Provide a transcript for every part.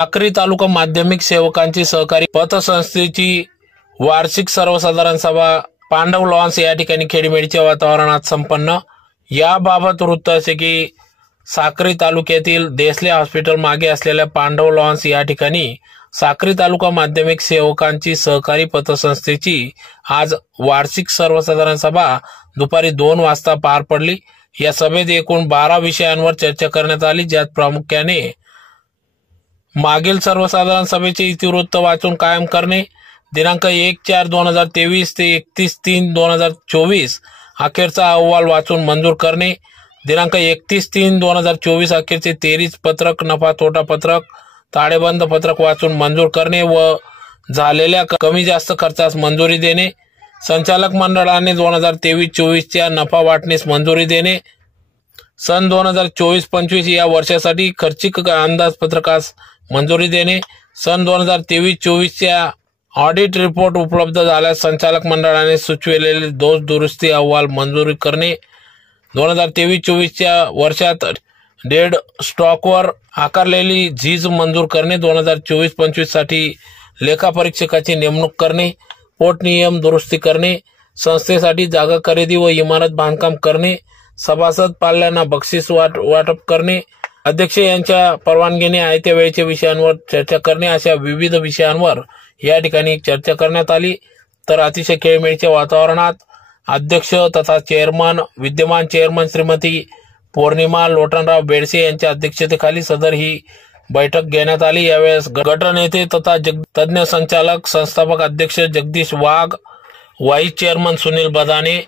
साक्री तालुका माध्यमिक सेवकांची सहकारी पतसंस्थेची वार्षिक सर्वसाधारण सभा पांडव लॉन्स या ठिकाणी खेडीमेडीच्या वातावरणात संपन्न। याबाबत वृत्त असे की साक्री तालुक्यातील देसले हॉस्पिटल मागे असलेल्या पांडव लॉन्स या ठिकाणी साक्री तालुका माध्यमिक सेवकांची सहकारी पतसंस्थेची आज वार्षिक सर्वसाधारण सभा दुपारी 2 वाजता पार पडली। या सभेत एकूण 12 विषयांवर चर्चा करण्यात आली, ज्यात प्रामुख्याने मागील सर्वसाधारण सभेचे इतिवृत्त वाचून कायम करणे, दिनांक 1/4/2023 ते 31/3/2024 अखेरचा अहवाल वाचून मंजूर करणे, दिनांक 31/3/2024 अखेरचे 33 पत्रक नफा तोटा पत्रक ताळेबंद पत्रक वाचून मंजूर करणे व झालेल्या कमी जास्त खर्चास मंजुरी देणे, संचालक मंडळाने 2023-24 च्या नफा वाटणीस मंजुरी देणे, सन 2024-25 या वर्षासाठी खर्चिक अंदाजपत्रकास मंजुरी देणे, सन 2023-24 च्या ऑडिट रिपोर्ट उपलब्ध झाल्यास संचालक मंडळाने सुचविलेले दोष दुरुस्ती अहवाल मंजूर करणे, 2023-24 च्या वर्षात डेड स्टॉकवर आकारलेली झीज मंजूर करणे, 2024-25 साठी लेखापरीक्षकाची नेमणूक करणे, पोट नियम दुरुस्ती करणे, संस्थेसाठी जागा खरेदी व इमारत बांधकाम करणे, सभासद पाल्यांना बक्षीस वाटप करणे, अध्यक्ष यांच्या परवानगीने आयत्या वेळेच्या विषयांवर चर्चा करणे अशा विविध विषयांवर या ठिकाणी चर्चा करण्यात आली। तर अतिशय खेळीमेळीच्या वातावरणात अध्यक्ष तथा चेअरमन विद्यमान चेअरमन श्रीमती पौर्णिमा लोटनराव बेडसे यांच्या अध्यक्षतेखाली सदर ही बैठक घेण्यात आली। यावेळेस गटनेते तथा तज्ञ संचालक संस्थापक अध्यक्ष जगदीश वाघ, व्हाईस चेअरमन सुनील बदाने,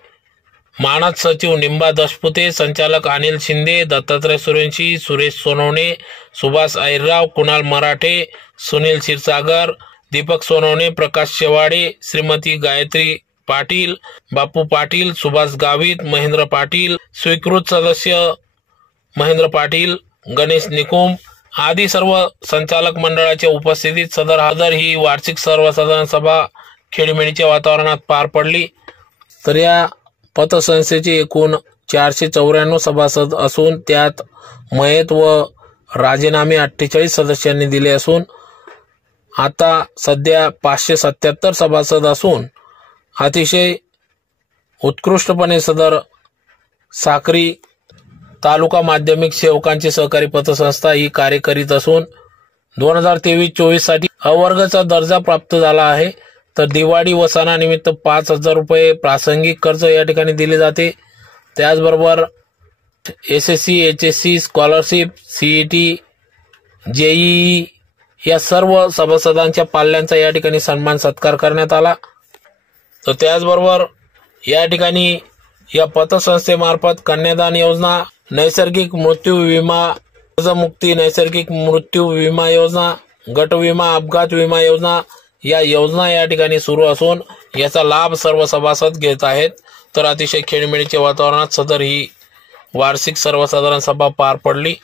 मानद सचिव निंबा दशपुते, संचालक अनिल शिंदे, दत्तात्रय सुरेंशी, सुरेश सोनवणे, सुभाष अहिरराव, कुणाल मराठे, सुनील क्षीरसागर, दीपक सोनवणे, प्रकाश शेवाडे, श्रीमती गायत्री पाटील, बापू पाटील, सुभाष गावित, महेंद्र पाटील, स्वीकृत सदस्य महेंद्र पाटील, गणेश निकुम आदी सर्व संचालक मंडळाच्या उपस्थितीत सदर ही वार्षिक सर्वसाधारण सभा खेडीमेडीच्या वातावरणात पार पडली। तर या पतसंस्थेचे एकूण 494 सभासद असून त्यात मयत व राजीनामे 48 सदस्यांनी दिले असून आता सध्या 577 सभासद असून अतिशय उत्कृष्टपणे सदर साक्री तालुका माध्यमिक सेवकांची सहकारी पतसंस्था ही कार्य करीत असून 2023-24 साठी अवर्गचा दर्जा प्राप्त झाला आहे। तर दिवाळी व सणानिमित्त 5,000 रुपये प्रासंगिक कर्ज या ठिकाणी दिले जाते। त्याचबरोबर SSC, HSC scholarship, CET, JEE या सर्व सभासदांच्या पाल्यांचा या ठिकाणी सन्मान सत्कार करण्यात आला। तर त्याचबरोबर या ठिकाणी या पतसंस्थेमार्फत कन्यादान योजना, नैसर्गिक मृत्यू विमा, कर्जमुक्ती नैसर्गिक मृत्यू विमा योजना, गट विमा, अपघात विमा योजना या योजना या ठिकाणी सुरू असून याचा लाभ सर्व सभासद घेत आहेत। तर अतिशय खेळीमेळीच्या वातावरणात सदर ही वार्षिक सर्वसाधारण सभा पार पडली।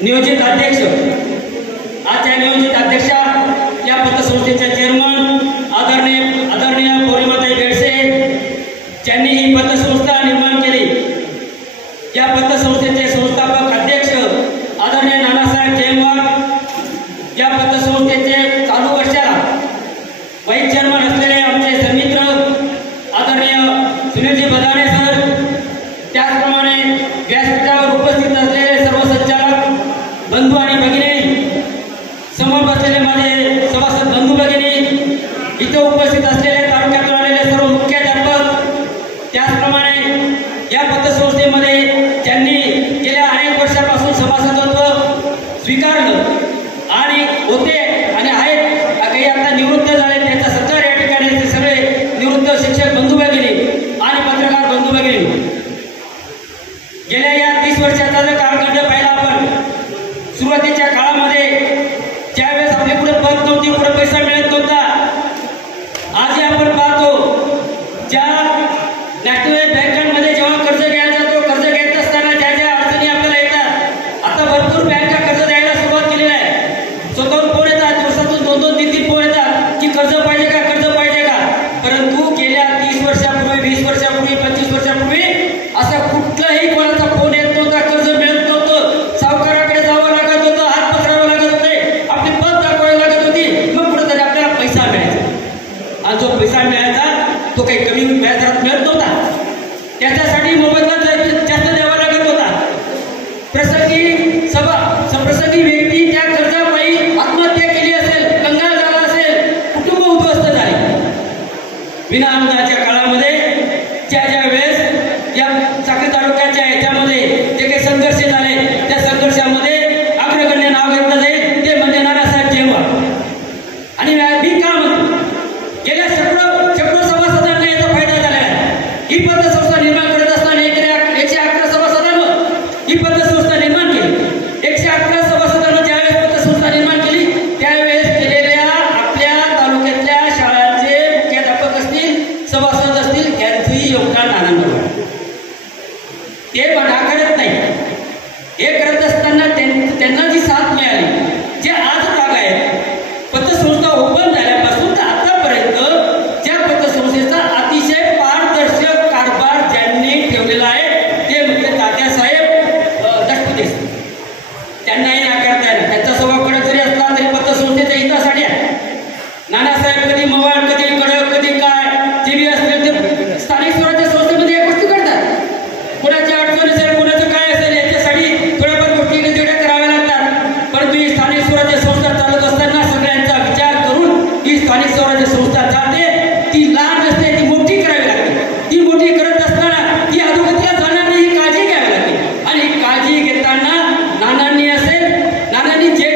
नियोजित अध्यक्ष आजच्या नियोजित अध्यक्षा या पतसंस्थेच्या चेअरमन आदरणीय पौर्णिमाताई बेडसे ज्यांनी ही पतसंस्था निर्माण केली। या पतसंस्थेचे संस्थापक अध्यक्ष आदरणीय नानासाहेब जयंवार, या पतसंस्थेचे चालू वर्षाला व्हाईस चेअरमन असलेले आमचे सन्मित्र आदरणीय सुनीलजी बदाने सर, त्याचप्रमाणे व्यासपीठावर उपस्थित असलेले सर्व संचालक बंधू आणि भगिनी, समोर बसलेले माझे सभासद बंधू भगिनी, इथे उपस्थित असलेले तालुक्यातून आलेले सर्व मुख्याध्यापक, त्याचप्रमाणे या पतसंस्थेमध्ये ज्यांनी गेल्या अनेक वर्षापासून सभासदत्व स्वीकारलं आणि होते आणि आहेत, काही आता निवृत्त झाले, त्याचा सत्कार या ठिकाणी सगळे निवृत्त शिक्षक बंधू भगिनी आणि पत्रकार बंधू भगिनी, गेल्या या 30 वर्षाचा जर कालखंड पाहिला आपण, सुरुवातीच्या काळामध्ये ज्यावेळेस आपल्या पुढे पद नव्हती, पुढे पैसा मिळत नव्हता, आजही आपण पाहतो ज्या नॅशनल बँकांमध्ये जेव्हा कर्ज घ्यायला जातो, कर्ज त्याच्यासाठी मोबदला जास्त द्यावा लागत होता. प्रसंगी व्यक्ती त्या कर्जापायी आत्महत्या केली असेल, कंगाल झाला असेल, कुटुंब उद्ध्वस्त झाले. विना अनुदानाच्या काळामध्ये ज्या वेळेस या साक्री तालुक्याच्या याच्यामध्ये जे काही संघर्ष झाले, त्या संघर्षामध्ये अग्रगण्य नाव घेतलं जाईल ते म्हणजे नानासाहेब जेनवार. आणि मी का म्हणतो, गेल्या शेकडो सभासदांना याचा फायदा झालेला आहे. ही पतसंस्था निर्माण करत असताना 111 सभासदांवर ही पतसंस्था निर्माण केली. 111 सभासदांना ज्यावेळेस पतसंस्था निर्माण केली त्यावेळेस केलेल्या आपल्या तालुक्यातल्या शाळांचे मुख्याध्यापक असतील, सभासद असतील, यांचंही योगदान नानांवर ते नाकारत नाही. हे करत असताना त्यांना जी साथ मिळाली, जे आज भाग आहे पतसंस्था ओपन झाल्यापासून तर आतापर्यंत ज्या पतसंस्थेचा अतिशय पारदर्शक कारभार ज्यांनी ठेवलेला आहे ते म्हणजे तात्यासाहेब दशपुते. त्यांनाही नाकारता येणार. त्यांचा स्वभाव कडक जरी असला तरी पतसंस्थेच्या हितासाठी आहे. नानासाहेब कधी मवाळ, कधी कडक, कधी काय, जे बी असतील ते स्थानिक स्वराज्य संस्थेमध्ये या गोष्टी करतात. कोणाची अडचण असेल, कोणाचं काय असेल, याच्यासाठी थोड्याफार गोष्टी वेगळ्या कराव्या लागतात. परंतु ही स्थानिक स्वराज्य संस्था चालत असताना सगळ्यांचा विचार करून ही स्थानिक स्वराज्य संस्था चालते. ती लहान नसते, ती मोठी करावी लागते. ती मोठी करत असताना ती अधोगतीला जाणार नाही ही काळजी घ्यावी लागते. आणि ही काळजी घेताना नानांनी जे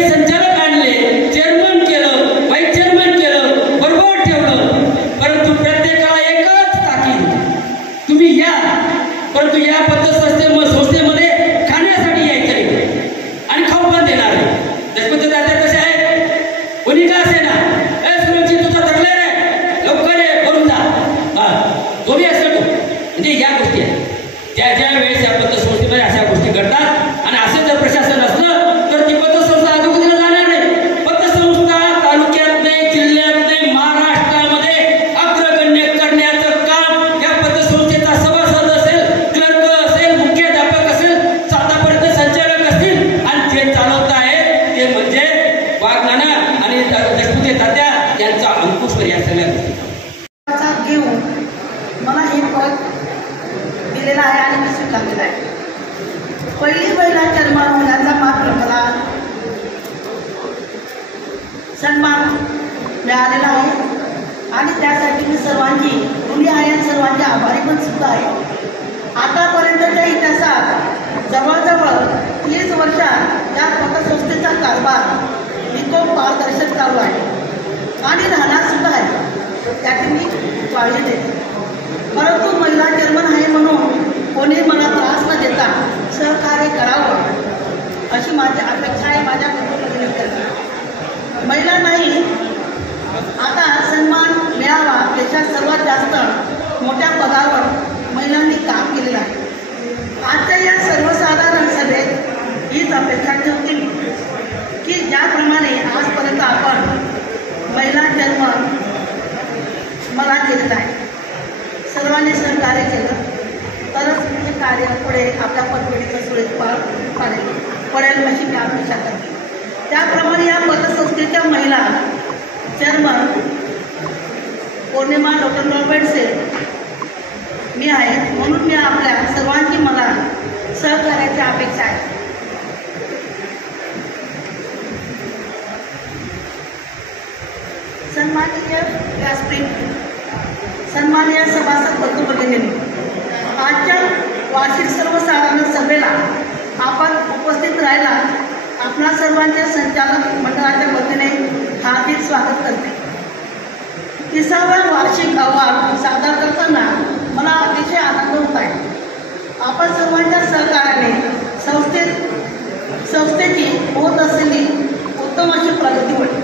संचालक आणले, चेअरमन केलं, व्हाईस चेअरमन केलं, बरोबर ठेवलं. परंतु प्रत्येकाला एकच ताकीद, तुम्ही या, परंतु या संस्थेमध्ये खाण्यासाठी यायचं नाही आणि खाऊ पण देणार नाही. दशपती दादा कसे आहेत, कोणी का असे ना, सुरक्षित तुझा थकले रे, लवकर ये, भरून जा, दोन्ही असेल तो. म्हणजे या गोष्टी आहेत ज्या वेळेस या पतसंस्थेमध्ये अशा गोष्टी घडतात. आणि असं जर प्रशासन असलं तर ती पतसंस्था अधोगतीला जाणार नाही. पतसंस्था तालुक्यात नाही, जिल्ह्यात नाही, महाराष्ट्रामध्ये अग्रगण्य करण्याचं काम या पतसंस्थेचा सभासद असेल, क्लर्क असेल, मुख्याध्यापक असेल, आतापर्यंत संचालक असतील आणि जे चालवत आहेत ते म्हणजे वाघनाना आणि दशपुते तात्या यांचा अंकुशवर या सगळ्या गोष्टी घेऊन मला हे पद दिलेलं आहे आणि मी स्वीकारलेलं आहे. पहिली महिला चेअरमन होण्याचा मात्र मला सन्मान मिळालेला आहे आणि त्यासाठी मी सर्वांची ऋणी आहे आणि सर्वांचे आभारी पण सुद्धा आहे. आतापर्यंतच्या इतिहासात जवळजवळ 30 वर्षात या पतसंस्थेचा कारभार तो पारदर्शक चालू आहे आणि राहणार सुद्धा आहे. त्याची मी काळजी देते. परंतु महिला चेअरमन आहे म्हणून कोणी मला त्रास न देता सहकार्य करावं अशी माझी अपेक्षा आहे. माझ्या कुटुंबातील महिला नाही आता सन्मान मिळावा, देशात सर्वात जास्त मोठ्या पदावर महिलांनी काम केलेलं आहे. आजच्या या सर्वसाधारण सभेत हीच अपेक्षा ठेवते की ज्याप्रमाणे आजपर्यंत आपण महिला चेअरमन मला केलेलं आहे, सर्वांनी सहकार्य केलं तरच हे कार्य पुढे आपल्या पतपेढीचं सुरेख पडेल अशी मी अपेक्षा करते. त्याप्रमाणे या पतसंस्थेच्या महिला चेअरमन पौर्णिमा लोटनराव बेडसे मी आहे म्हणून मी आपल्या सर्वांची मला सहकार्याची अपेक्षा आहे. सन्माननीय व्यासपीठ, सन्माननीय सभासद बंधू भगिनींनी, आजच्या वार्षिक सर्वसाधारण सभेला आपण उपस्थित राहिला आपणा सर्वांच्या संचालक मंडळाच्या वतीने हार्दिक स्वागत करते. 30वा वार्षिक अहवाल सादर करताना मला अतिशय आनंद होत आहे. आपण सर्वांच्या सहकार्याने संस्थेची होत असलेली उत्तम अशी प्रगती होईल.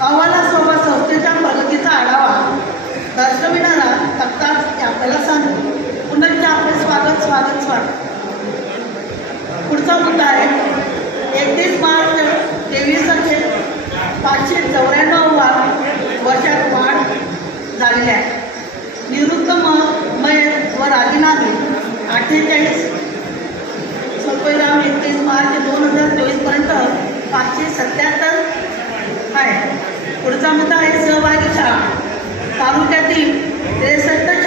अहवालासोबत संस्थेच्या प्रगतीचा आढावा दर्शविणारा तक्ता आपल्याला सांगतो. पुन्हा आपले स्वागत स्वागत स्वागत. पुढचा मुद्दा आहे 31 मार्च 23 594 वर्षात वाढ झालेली आहे. निवृत्त मयत व राजीनामे 48 स्वल्पविराम 31 मार्च 2024 पर्यंत 577 आहे. पुढचा मुद्दा आहे सहभागी शाळा. तालुक्यातील 63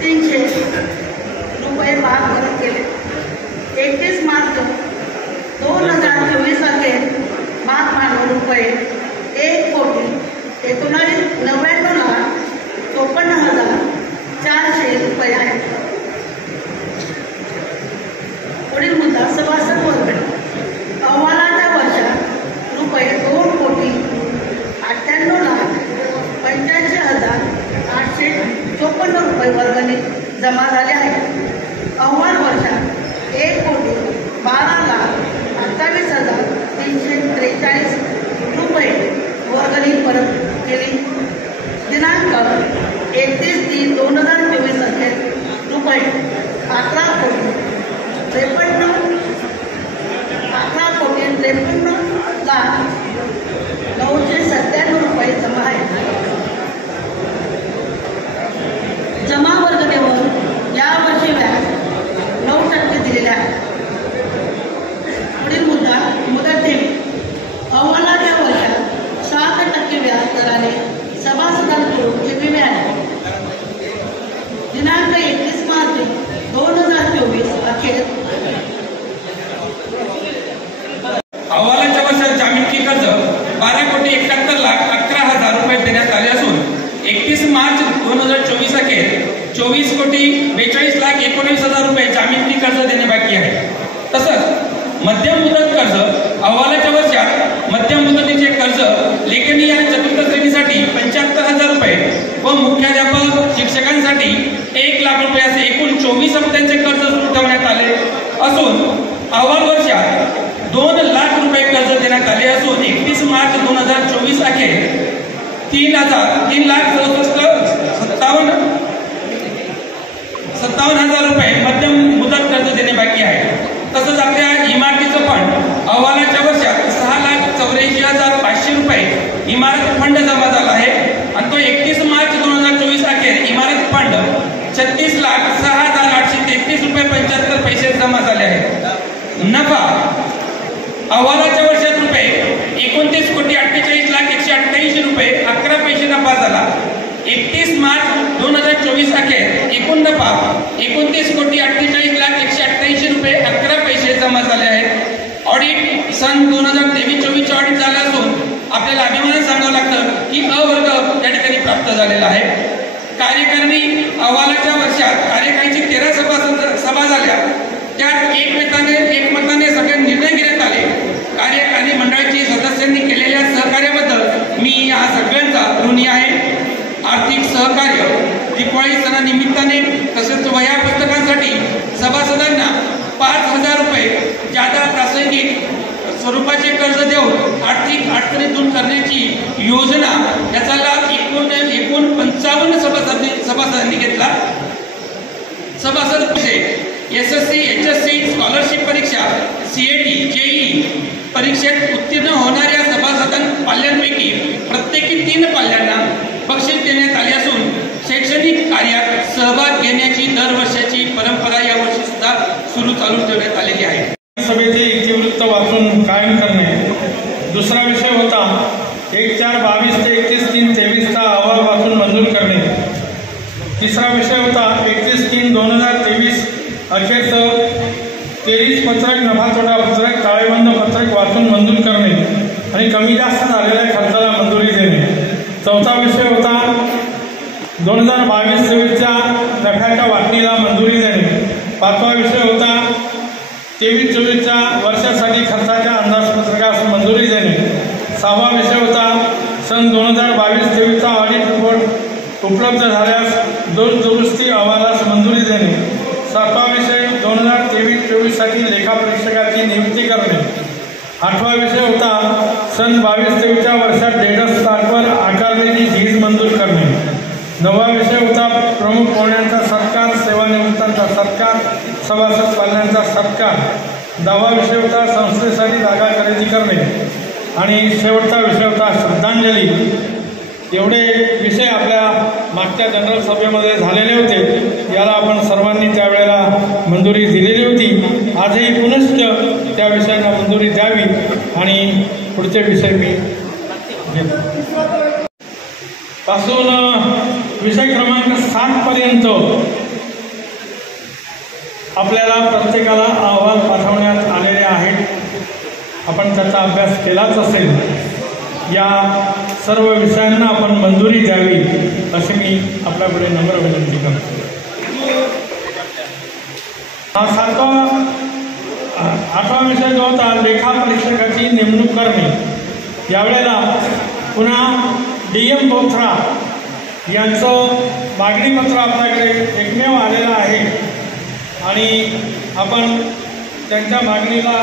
300 रुपये भाग परत केले. 31 मार्च 2024 अखेर भाग भांडवल रुपये 1,99,54,400 रुपये आहे. पुढील मुद्दा सभासद वर्गणी. अहवालाच्या वर्षात रुपये 2,98,85,854 रुपये वर्गणी जमा झाले आहे. अहवाल वर्षात 1,12,28,343 रुपये वर्गणी परत केली. दिनांक 31/3/2024 अखेर रुपये 11,53,997 रुपये जमा आहे. जमा वर्गणीवर यावर्षी व्याज 9% दिलेले आहे. पुढील मुद्दा मुदत ठेवी. अहवालाच्या वर्षात 7% व्याज दराने सभासदांकडून ठेवी मिळाली. दिनांक 31 मार्च 2024 अखेर अहवालाच्या वर्षात जामीनकी कर्ज 12,71,11,000 रुपये देण्यात आले असून 31 मार्च 2024 अखेर 24,42,19,000 रुपये जामीनकी कर्ज देणे बाकी आहे. तसंच मध्यम मुदत कर्ज अहवालाच्या वर्षात मध्यम मुदतीचे कर्ज लेखनी आणि चतुर्थ श्रेणीसाठी 75,000 रुपये व मुख्याध्यापक शिक्षकांसाठी 1,00,000 रुपये असे एकूण 24 हप्त्यांचे कर्ज सुरू ठेवण्यात आले असून अहवाल वर्षात 2,00,000 रुपये कर्ज देण्यात आले असून 31 मार्च 2024 अखेर 3,57,000 रुपये मध्यम मुदत कर्ज देणे बाकी आहे. तसंच आपल्या इमारतीचं फंड अहवालाच्या वर्षात 6,84,500 रुपये इमारत फंड जमा झाला आहे आणि तो 31 मार्च 2024 अखेर इमारत फंड 36,06,833 रुपये 75 पैसे जमा झाले आहेत. नफा अहवालाच्या वर्षात रुपये 29,48,01,188 रुपये 11 पैसे नफा झाला. 31 मार्च 2024 अखेर एकूण नफा 29,48,01,188 रुपये 11 पैसे जमा झाले आहेत. ऑडिट सन 2023-24 ऑडिट झालं असून आपल्याला अभिमानाने सांगावं लागतं की अ वर्ग या ठिकाणी प्राप्त झालेला आहे. कार्यकारिणी अहवालाच्या वर्षात कार्यकारिणीची 13 सभा झाल्या. त्यात एकमताने सगळे निर्णय घेण्यात आले. कार्यकारिणी मंडळाची सदस्यांनी केलेल्या सहकार्याबद्दल मी या सगळ्यांचा ऋणी आहे. आर्थिक सहकार्य दिवाळी सणानिमित्ताने तसेच वह्या पुस्तकांसाठी सभासदांना 5,000 रुपये ज्यादा प्रासंगिक स्वरूपाचे कर्ज देऊन आर्थिक अडचणी दूर करण्याची योजना याचा लाभ एकूण 55 सभासदांनी घेतला. सभासद SSC, HSC स्कॉलरशिप परीक्षा, CAT, JEE परीक्षेत उत्तीर्ण होणाऱ्या पाल्यांपैकी प्रत्येकी 3 पाल्यांना बक्षीस देण्यात आले असून शैक्षणिक कार्यात सहभाग घेण्याची दरवर्षाची परंपरा यावर्षी सुद्धा चालू ठेवण्यात आलेली आहे. सभेचे इतिवृत्त वाचून कायम करणे. दुसरा विषय होता 1/4/22 ते 31/3/23 अहवाल वाचून मंजूर करणे. तिसरा विषय होता 31/3/2023 अखेरचं 23 पत्रक, नफा तोटा पत्रक, ताळेबंद पत्रक वाचून मंजूर करणे आणि कमी जास्त झालेल्या खर्चाला मंजुरी देणे. चौथा विषय होता 2022-23च्या नफ्याच्या वाटणीला मंजुरी देणे. पाचवा विषय होता 23-24च्या वर्षासाठी खर्चाच्या अंदाजपत्रकास मंजुरी देणे. सहावा विषय होता सन 2022-23चा ऑडिट रिपोर्ट उपलब्ध झाल्यास दुरुस्ती अहवालास मंजुरी देणे. सातवा विषय 2023-24साठी लेखापरीक्षकाची नियुक्ती करणे. आठवा विषय होता सन 22-23च्या वर्षात डेडस स्टार्टवर आकारलेली झीज मंजूर करणे. नववा विषय होता प्रमुख पाहुण्यांचा सत्कार, सेवानिवृत्तांचा सत्कार, सभासद पाल्यांचा सत्कार. 10वा विषय होता संस्थेसाठी जागा खरेदी करणे आणि शेवटचा विषय होता श्रद्धांजली. एवढे विषय आपल्या मागच्या जनरल सभेमध्ये झालेले होते. याला आपण सर्वांनी त्यावेळेला मंजुरी दिलेली होती. आजही पुनश्च त्या विषयांना मंजुरी द्यावी आणि पुढचे विषय मी घेतो. पासून विषय क्रमांक 7 पर्यंत आपल्याला प्रत्येकाला अहवाल पाठवण्यात आलेले आहेत. आपण त्याचा अभ्यास केलाच असेल. या सर्व विषयांना आपण मंजुरी द्यावी अशी मी आपल्यापुढे नम्र विनंती करतो. आठवा विषय जो होता लेखा परीक्षकाची नेमणूक करणे. यावेळेला पुन्हा DM बोथरा यांचं मागणीपत्र आपल्याकडे एकमेव आलेलं आहे आणि आपण त्यांच्या मागणीला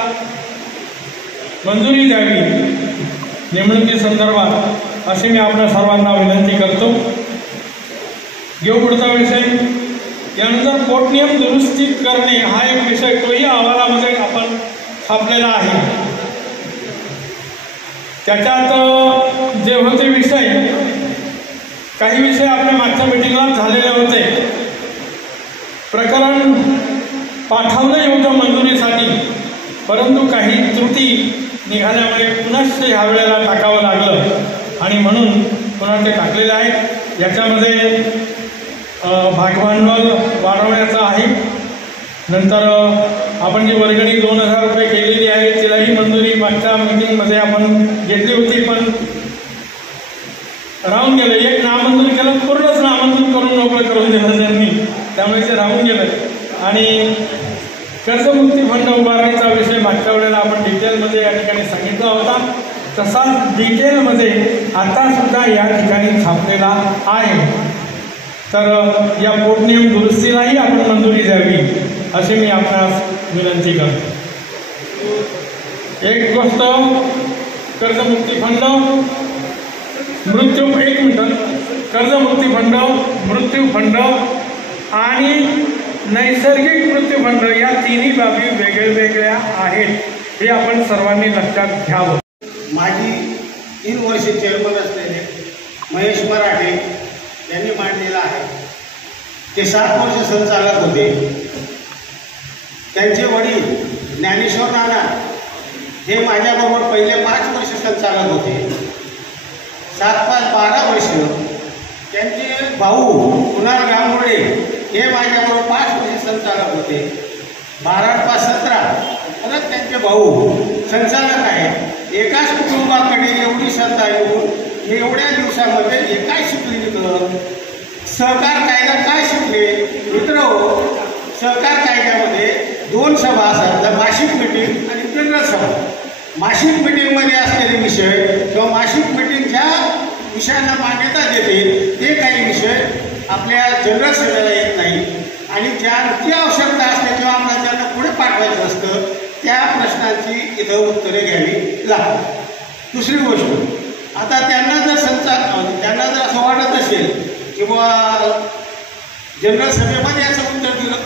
मंजुरी द्यावी नेमणुकीसंदर्भात अशी मी आपल्या सर्वांना विनंती करतो. घेऊ पुढचा विषय. यानंतर पोटनियम दुरुस्ती करणे हा एक विषय, तोही अहवालामध्ये आपण छापलेला आहे. त्याच्यात जे होते विषय, काही विषय आपल्या मागच्या मिटिंगला झालेले होते. प्रकरण पाठवलं होतं मंजुरीसाठी, परंतु काही त्रुटी निघाल्यामुळे पुनश्च ह्या वेळेला टाकावं लागलं आणि म्हणून पुन्हा ते टाकलेले आहेत. याच्यामध्ये भागभांडवल वाढवण्याचं आहे. नंतर आपण जी वर्गणी 2000 रुपये केलेली आहे तिलाही मंजुरी मागच्या मीटिंगमध्ये आपण घेतली होती, पण राहून गेलं. एक नामंजूर केलं, पूर्णच नामंजूर करून मोकळं करून दिलं त्यांनी, त्यामुळे ते राहून गेलं. आणि कर्जमुक्ती फंड उभारणीचा विषय मागच्या वेळेला आपण डिटेलमध्ये या ठिकाणी सांगितला होता. तसाच डिटेलमध्ये आता सुद्धा या ठिकाणी छापलेला आहे. तर या पोटनियम दुरुस्तीलाही आपण मंजुरी द्यावी अशी मी आपणास विनंती करतो. एक गोष्ट, कर्जमुक्ती फंड मृत्यू, एक मिनिट, कर्जमुक्ती फंड, मृत्यू फंड आणि नैसर्गिक मृत्यू फंड या तिन्ही बाबी वेगळ्या आहेत, हे आपण सर्वांनी लक्षात घ्यावं. माजी 3 वर्षे चेअरमन असलेले महेश मराठे यांनी मांडलेला आहे. ते 7 वर्ष संचालक होते. त्यांचे वडील ज्ञानेश्वर नाना हे माझ्याबरोबर पहिले 5 वर्ष संचालक होते. 7-5-12 वर्ष. त्यांचे भाऊ कुणाल गांगुर्डे हे माझ्याबरोबर 5 वर्ष संचालक होते. 12-17 परत त्यांचे भाऊ संचालक आहेत. एकाच कुटुंबाकडे एवढी सत्ता येऊन एवढ्या दिवसामध्ये हे काय शिकले तिथं? सहकार कायदा काय शिकले मित्र? सहकार कायद्यामध्ये 2 सभा असतात, मासिक मीटिंग आणि जनरल सभा. मासिक मीटिंगमध्ये असलेले विषय किंवा मासिक मीटिंग ज्या विषयांना मान्यता देते ते काही विषय आपल्या जनरल सभेला येत नाही आणि ज्यांची आवश्यकता असते किंवा आपल्याला त्यांना पुढे पाठवायचं असतं त्या प्रश्नांची इथं उत्तरे घ्यावी लागतात. दुसरी गोष्ट, आता त्यांना जर असं वाटत असेल किंवा जनरल सभेमध्ये असं उत्तर दिलं,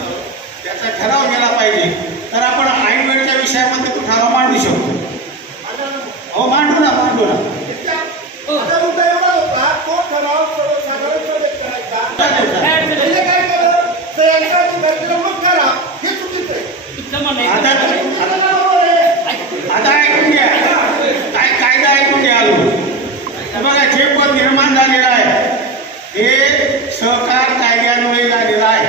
त्याचा ठराव गेला पाहिजे, तर आपण ऐन वेळच्या विषयामध्ये तो ठराव मांडू शकतो. हो, मांडू ना. आता ऐकून घ्या, काय कायदा ऐकून घ्या. बघा, जे पद निर्माण झालेलं आहे हे सहकार कायद्यान्वये झालेलं आहे.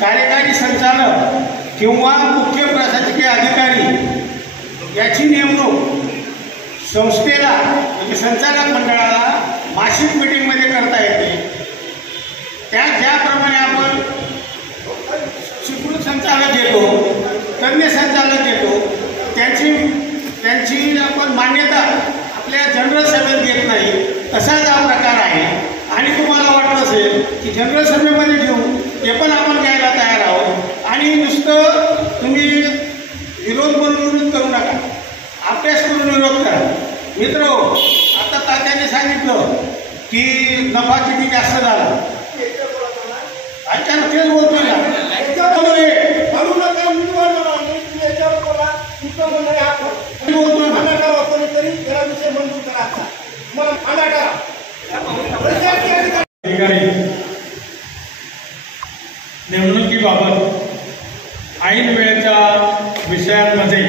कार्यकारी संचालक किंवा मुख्य प्रशासकीय अधिकारी याची नेमणूक संस्थेला म्हणजे संचालक मंडळाला मासिक मीटिंगमध्ये करता येते. ज्याप्रमाणे आपण सुकृत संचालक घेतो, तज्ञ संचालक घेतो, त्यांची आपण मान्यता आपल्या जनरल सभेत घेत नाही, तसाच हा प्रकार आहे. आणि तुम्हाला वाटत असेल की जनरल सभेमध्ये घेऊ, ते पण आपण घ्यायला तयार आहोत आणि नुसतं तुम्ही विरोध करू नका, अभ्यास करून विरोध करा. मित्र, आता तात्याने सांगितलं की नफा किती जास्त झाला, ऐका तेच बोलतोय ना. नेमणुकीबाबत ऐन वेळेच्या विषयांमध्ये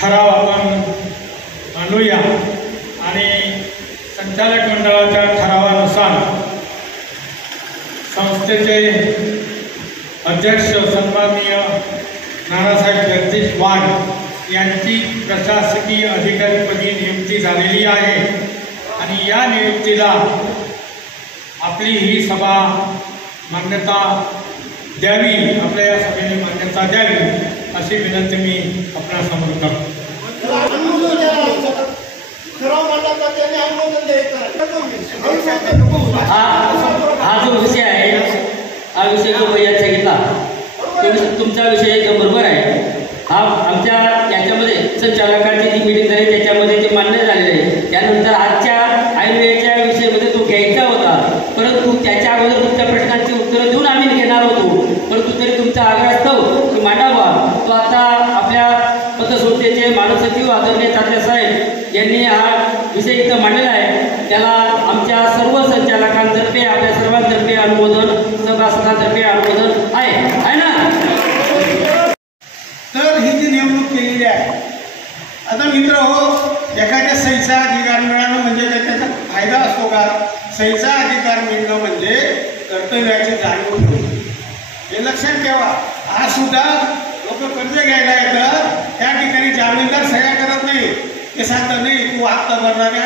ठराव आपण आणूया आणि संचालक मंडळाच्या ठरावानुसार संस्थेचे अध्यक्ष सन्माननीय नानासाहेब जगदीश वाघ यांची प्रशासकीय अधिकारीपदी नियुक्ती झालेली आहे आणि या नियुक्तीला आपली ही सभा मान्यता द्यावी, आपल्या या सभेने मान्यता द्यावी अशी विनंती मी आपल्यासमोर करतो. हा जो विषय आहे, हा विषय जो भैया सांगितला तुमचा विषय एकदम बरोबर आहे. हा आमच्या याच्यामध्ये संचालकांची जी मीटिंग झाली त्याच्यामध्ये ते मान्य झालेलं आहे. त्यानंतर आजच्या आयव्याच्या विषयामध्ये तो घ्यायचा होता, परंतु त्याच्या अगोदर तुमच्या प्रश्नांची उत्तरं देऊन आम्ही घेणार होतो, परंतु तरी तुमचा आग्रह असतो की मांडावा. तो आता आपल्या पतसंस्थेचे मानव सचिव आदरणीय तात्यासाहेब यांनी हा विषय इथं मांडलेला आहे. त्याला आमच्या सर्व संचालकांतर्फे, आपल्या सर्वांतर्फे अनुमोदन, सभासदांतर्फे अनुमोदन आहे ना. तर ही जी नेमणूक केलेली आहे, आता मित्र हो, एखाद्या सहीचा अधिकार मिळणं म्हणजे त्याचा फायदा असतो का? सहीचा अधिकार मिळणं म्हणजे कर्तव्याची जाणीव होईल, हे लक्षात ठेवा. आज सुद्धा लोक कर्ज घ्यायला येतात, त्या ठिकाणी जामीनदार सह्या करत नाही, ते सांगतात नाही तू हप्ता भरणार आहे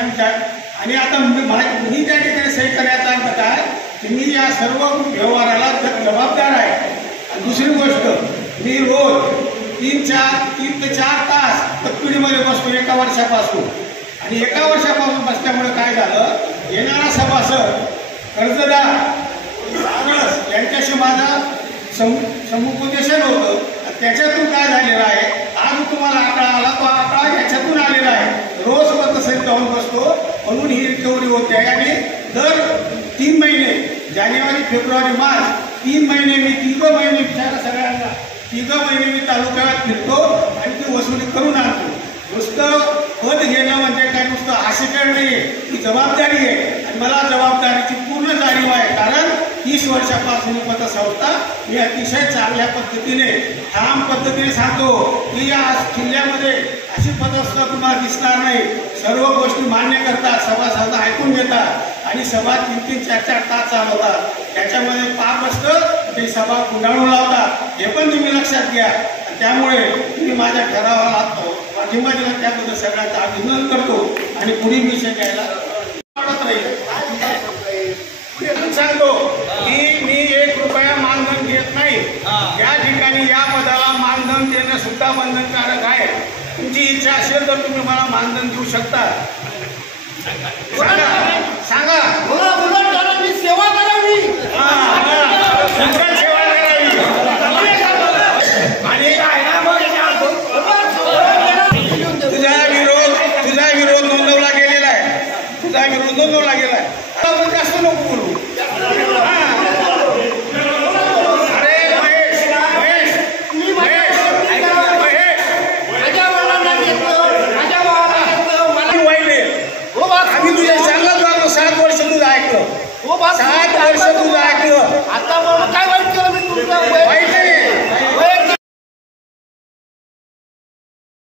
आणि आता मी त्या ठिकाणी सही करण्याचा अर्थ काय की मी या सर्व व्यवहाराला जबाबदार आहे. आणि दुसरी गोष्ट, मी रोज 3 ते 4 तास तत्पिढीमध्ये बसतो एका वर्षापासून, आणि एका वर्षापासून बसल्यामुळे काय झालं, येणारा सभासद, कर्जदार, वारस यांच्याशी माझा समुपदेशन होतं. त्याच्यातून काय झालेलं आहे, आज तुम्हाला आकडा आला, तो आकडा याच्यातून आलेला आहे. रोज पतसंस्थेत जाऊन बसतो, म्हणून ही रिकव्हरी होते. आणि दर 3 महिने, जानेवारी, फेब्रुवारी, मार्च 3 महिने मी 3 महिने विचारा सगळ्यांना, 3 महिने मी तालुक्यात फिरतो आणि ती वसुली करून आणतो. नुसतं पद घेणं म्हणजे काय नुसतं आशेकड नाही आहे, ही जबाबदारी आहे आणि मला जबाबदारीची पूर्ण जाणीव आहे. कारण 30 वर्षापासून पतसंस्था मी अतिशय चांगल्या पद्धतीने, ठाम पद्धतीने सांगतो की या जिल्ह्यामध्ये अशी पतसंस्था तुम्हाला दिसणार नाही. सर्व गोष्टी मान्य करतात, सभासद ऐकून घेतात आणि सभा 3-3, 4-4 तास चालवतात. त्याच्यामध्ये पाप असतं ते सभा गुंडाळून लावतात, हे पण तुम्ही लक्षात घ्या. त्यामुळे मी माझ्या ठरावाला पाठिंबा दिला, त्याबद्दल सगळ्यांचं अभिनंदन करतो आणि पुढील विषय घ्यायला वाढत राहील. सांगतो की मी 1 रुपया मानधन देत नाही. या ठिकाणी या पदाला मानधन देणं सुद्धा बंधनकारक आहे. तुमची इच्छा असेल तर तुम्ही मला मानधन देऊ शकता. सांगा मी सेवा करावी, सेवा करावी. आणि तुझा विरोध नोंदवला गेलेला आहे, जास्त नको बोलू.